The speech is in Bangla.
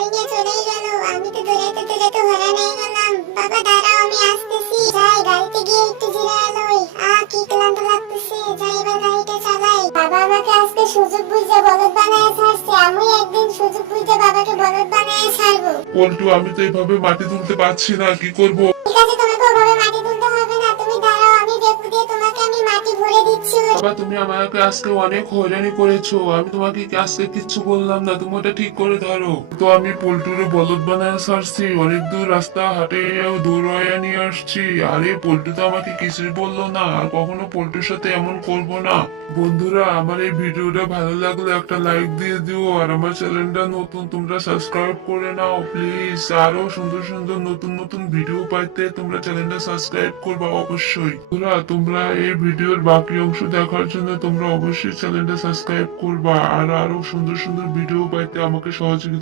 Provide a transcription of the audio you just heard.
গাড়ি নিয়ে চলেই গেল। আমি তো দৌড়াইতে দৌড়াইতে হরান হয়ে গেলাম। বাবা দাঁড়াও, আমি আসতেছি। যাই, গাড়িতে গিয়ে একটু জিরায় লই। কি ক্লান্ত লাগতেছে। যাই, এবার গাড়িটা চালাই। বাবা আমাকে আজকে সুযোগ বুঝে বলদ বানায় ছাড়ছে। আমি একদিন সুযোগ বুঝে বাবাকে বলদ বানায় ছাড়বো। পল্টু, আমি তো এইভাবে মাটি তুলতে পারছি না, কি করব? ঠিক আছে, তোমাকে ওভাবে মাটি তুলতে হবে না। তুমি দাঁড়াও, আমি বেকু দিয়ে তোমাকে আমি মাটি ভরে দিচ্ছি। বাবা, তুমি আমাকে আজকে অনেক হয়রানি করেছো। আমি তোমাকে আজকে কিচ্ছু বললাম না, তুমি ওটা ঠিক করে ধরো। তো আমি পল্টুরে বলদ বানায় ছাড়ছি, অনেক দূর রাস্তা হাঁটে দৌড়াইয়া নিয়ে আসছি। আরে পল্টু তো আমাকে কিছুই বললো না, আর কখনো পল্টুর সাথে এমন করব না। বন্ধুরা, আমার এই ভিডিওটা ভালো লাগলে একটা লাইক দিয়ে দিও, আর আমার চ্যানেলটা নতুন, তোমরা সাবস্ক্রাইব করে নাও প্লিজ। আরো সুন্দর সুন্দর নতুন নতুন ভিডিও পাইতে তোমরা চ্যানেলটা সাবস্ক্রাইব করবা অবশ্যই। বন্ধুরা, তোমরা এই ভিডিওর বাকি অংশ দেখার জন্য তোমরা অবশ্যই চ্যানেলটা সাবস্ক্রাইব করবা, আর আরো সুন্দর সুন্দর ভিডিও পাইতে আমাকে সহযোগিতা